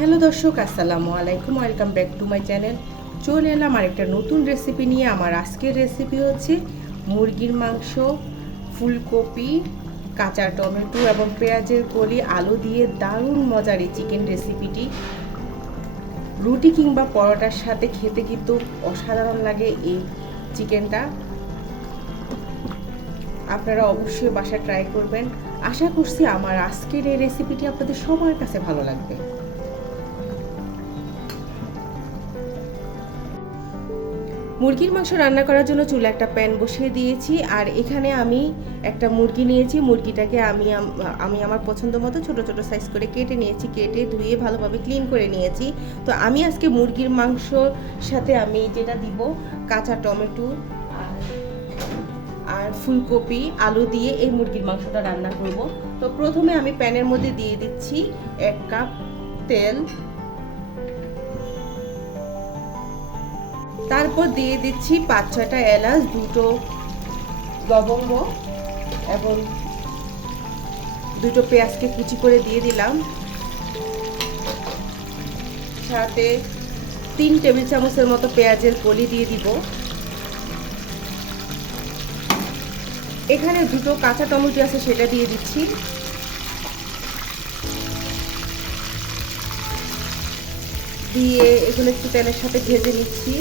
Hello দর্শক, আসসালামু আলাইকুম। Welcome back to my channel. চলে এলাম আরেকটা নতুন রেসিপি নিয়ে। আমার আজকের রেসিপি হচ্ছে মুরগির মাংস, ফুলকপি, কাঁচা টমেটো এবং পেঁয়াজের কলি, আলু দিয়ে দারুণ মজার এই চিকেন রেসিপিটি রুটি কিংবা পরোটার সাথে খেতে কিন্তু অসাধারণ লাগে। এই চিকেনটা আপনারা অবশ্যই বাসায় ট্রাই করবেন। আশা করছি আমার আজকের এই রেসিপিটি আপনাদের সবার কাছে ভালো লাগবে। মুরগির মাংস রান্না করার জন্য চুলে একটা প্যান বসিয়ে দিয়েছি। আর এখানে আমি একটা মুরগি নিয়েছি। মুরগিটাকে আমি আমার পছন্দ মতো ছোট ছোট সাইজ করে কেটে নিয়েছি। কেটে ধুয়ে ভালোভাবে ক্লিন করে নিয়েছি। তো আমি আজকে মুরগির মাংসর সাথে আমি যেটা দিব, কাঁচা টমেটো আর ফুলকপি, আলু দিয়ে এই মুরগির মাংসটা রান্না করব। তো প্রথমে আমি প্যানের মধ্যে দিয়ে দিচ্ছি 1 কাপ তেল। তারপর দিয়ে দিচ্ছি 5-6টা এলাচ, 2টো লবঙ্গ এবং 2টো পেঁয়াজকে কুচি করে দিয়ে দিলাম। সাথে 3 টেবিল চামচের মতো পেঁয়াজের কলি দিয়ে দিব। এখানে 2টো কাঁচা টমেটো আছে, সেটা দিয়ে দিচ্ছি। দিয়ে এগুলো একটু তেলের সাথে ভেজে নিচ্ছি।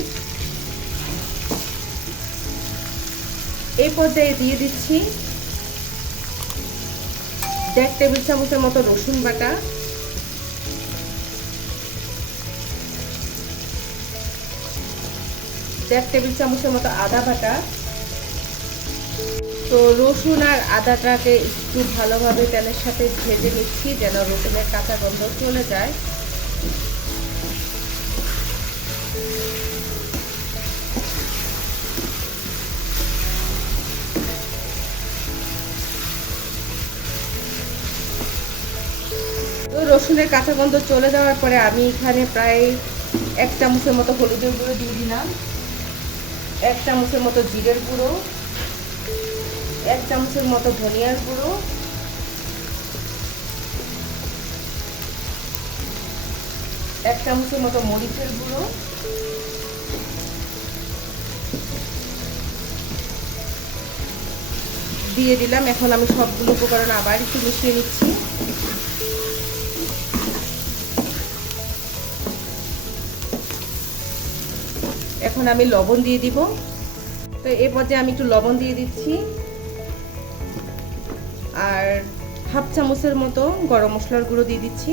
এই পর্যায়ে দিয়ে দিচ্ছি 1 টেবিল চামচের মতো রসুন বাটা, 1 টেবিল চামচের মতো আদা বাটা। তো রসুন আর আদাটাকে একটু ভালোভাবে তেলের সাথে ভেজে নিচ্ছি, যেন রসুনের কাঁচা গন্ধ চলে যায়। তো রসুনের কাঁচা গন্ধ চলে যাওয়ার পরে আমি এখানে প্রায় 1 চামচের মতো হলুদের গুঁড়ো দিয়ে দিলাম, 1 চামচের মতো জিরের গুঁড়ো, 1 চামচের মতো ধনিয়ার গুঁড়ো, 1 চামচের মতো মরিচের গুঁড়ো, দিয়ে দিলাম। এখন আমি সবগুলো উপকরণ আবার একটু মিশিয়ে নিচ্ছি। এখন আমি লবণ দিয়ে দিব। তো এই পর্যায়ে আমি একটু লবণ দিয়ে দিচ্ছি আর 1/2 চামচের মতো গরম মশলার গুঁড়ো দিয়ে দিচ্ছি।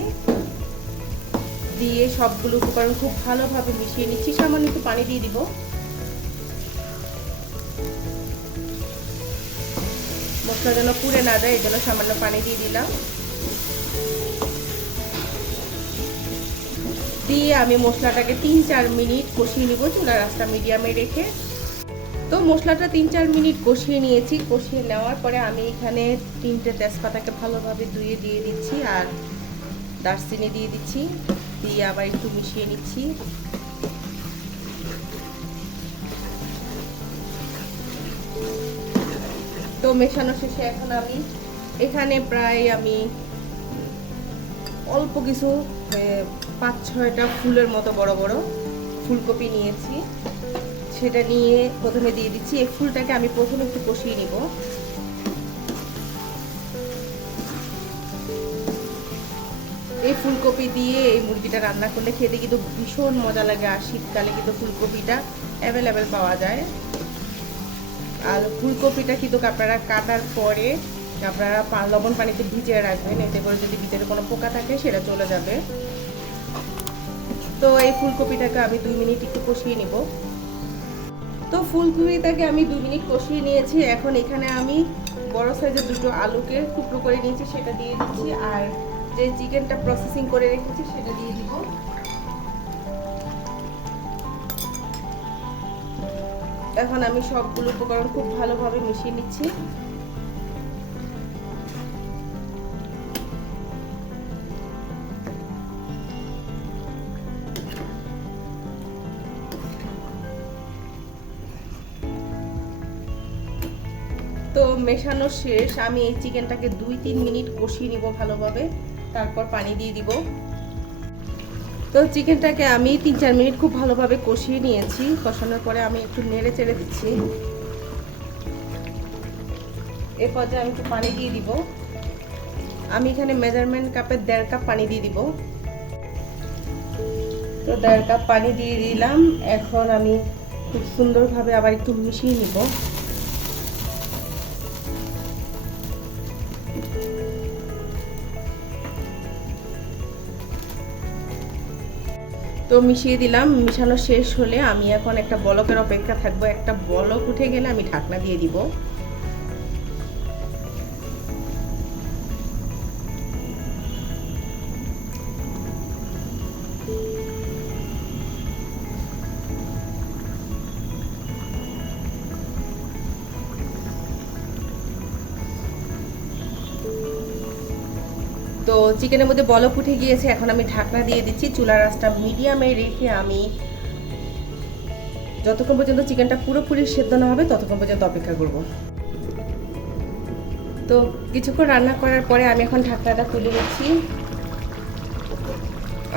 দিয়ে সবগুলো উপকরণ খুব ভালোভাবে মিশিয়ে নিচ্ছি। সামান্য একটু পানি দিয়ে দিব। মশলা যেন পুড়ে না যায়, এই জন্য সামান্য পানি দিয়ে দিলাম। দিয়ে আমি মশলাটাকে 3-4 মিনিট কষিয়ে নিব, চুলার আঁচটা মিডিয়ামে রেখে। তো মশলাটা 3-4 মিনিট কষিয়ে নিয়েছি। কষিয়ে নেওয়ার পরে আমি এখানে 3টে তেজপাতাকে ভালোভাবে ধুয়ে দিয়ে দিচ্ছি আর দারচিনি দিয়ে দিচ্ছি। দিয়ে আবার একটু মিশিয়ে নিচ্ছি। তো মেশানো শেষে এখন আমি এখানে প্রায় অল্প কিছু 5-6টা ফুলের মতো বড় বড় ফুলকপি নিয়েছি, সেটা নিয়ে প্রথমে দিয়ে দিচ্ছি। এই ফুলটাকে আমি প্রথমে একটু কষিয়ে নিব। এই ফুলকপি দিয়ে এই মুরগিটা রান্না করলে খেতে কিন্তু ভীষণ মজা লাগে। আর শীতকালে কিন্তু ফুলকপিটা অ্যাভেলেবেল পাওয়া যায়। আর ফুলকপিটা কিন্তু আপনারা কাটার পরে আপনারা লবণ পানিতে ভিজিয়ে রাখবেন, এতে করে যদি ভিতরে কোনো পোকা থাকে সেটা চলে যাবে। তো এই ফুলকপিটাকে আমি 2 মিনিট একটু কষিয়ে নিব। তো ফুলকপিটাকে আমি 2 মিনিট কষিয়ে নিয়েছি। এখন এখানে আমি বড় সাইজের 2টো আলুকে টুকরো করে নিয়েছি, সেটা দিয়ে দিচ্ছি। আর যে চিকেনটা প্রসেসিং করে রেখেছি সেটা দিয়ে দিব। এখন আমি সবগুলো উপকরণ খুব ভালোভাবে মিশিয়ে নিচ্ছি। তো মেশানো শেষ। আমি এই চিকেনটাকে 2-3 মিনিট কষিয়ে নিব ভালোভাবে, তারপর পানি দিয়ে দিব। তো চিকেনটাকে আমি 3-4 মিনিট খুব ভালোভাবে কষিয়ে নিয়েছি। কষানোর পরে আমি একটু নেড়ে চেড়ে দিচ্ছি। এ পর্যায়ে আমি একটু পানি দিয়ে দিব। আমি এখানে মেজারমেন্ট কাপের 1.5 কাপ পানি দিয়ে দিব। তো 1.5 কাপ পানি দিয়ে দিলাম। এখন আমি খুব সুন্দরভাবে আবার একটু মিশিয়ে নিব। তো মিশিয়ে দিলাম। মিশানো শেষ হলে আমি এখন একটা বলকের অপেক্ষা থাকবো। একটা বলক উঠে গেলে আমি ঢাকনা দিয়ে দিব। তো চিকেনের মধ্যে বলক উঠে গিয়েছে, এখন আমি ঢাকনা দিয়ে দিচ্ছি। চুলার আঁচটা মিডিয়ামে রেখে আমি যতক্ষণ পর্যন্ত চিকেনটা পুরোপুরি সেদ্ধ না হবে ততক্ষণ পর্যন্ত অপেক্ষা করব। তো কিছুক্ষণ রান্না করার পরে আমি এখন ঢাকনাটা তুলে নিচ্ছি।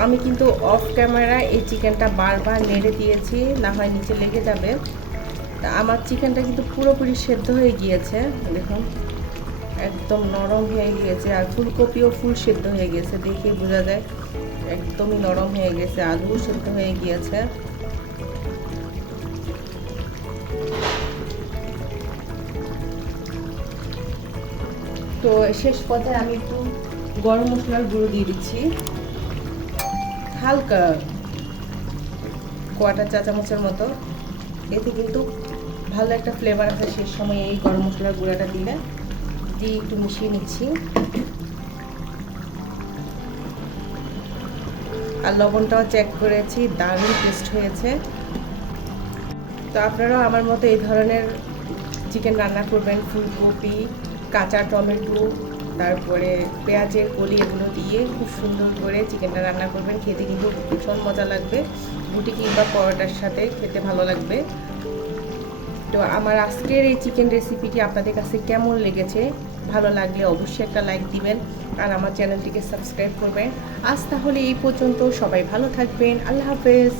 আমি কিন্তু অফ ক্যামেরা এই চিকেনটা বারবার নেড়ে দিয়েছি, না হয় নিচে লেগে যাবে। তা আমার চিকেনটা কিন্তু পুরোপুরি সেদ্ধ হয়ে গিয়েছে, দেখুন একদম নরম হয়ে গিয়েছে। আর ফুলকপিও ফুল সেদ্ধ হয়ে গেছে, দেখে বোঝা যায় একদমই নরম হয়ে গেছে। আলুও সেদ্ধ হয়ে গিয়েছে। তো শেষ পর্যায়ে আমি একটু গরম মশলার গুঁড়ো দিয়ে দিচ্ছি, হালকা 1/4 চা চামচের মতো। এতে কিন্তু ভালো একটা ফ্লেভার আছে শেষ সময় এই গরম মশলার গুঁড়াটা দিলে। দিয়ে একটু মিশিয়ে নিচ্ছি। আর লবণটাও চেক করেছি, দারুণ টেস্ট হয়েছে। তো আপনারাও আমার মতো এই ধরনের চিকেন রান্না করবেন। ফুলকপি, কাঁচা টমেটো, তারপরে পেঁয়াজের কলি এগুলো দিয়ে খুব সুন্দর করে চিকেনটা রান্না করবেন। খেতে কিন্তু ভীষণ মজা লাগবে। রুটি কিংবা পরোটার সাথে খেতে ভালো লাগবে। তো আমার আজকের এই চিকেন রেসিপিটি আপনাদের কাছে কেমন লেগেছে? ভালো লাগলে অবশ্যই একটা লাইক দিবেন আর আমার চ্যানেলটিকে সাবস্ক্রাইব করবেন। আজ তাহলে এই পর্যন্ত, সবাই ভালো থাকবেন। আল্লাহ হাফেজ।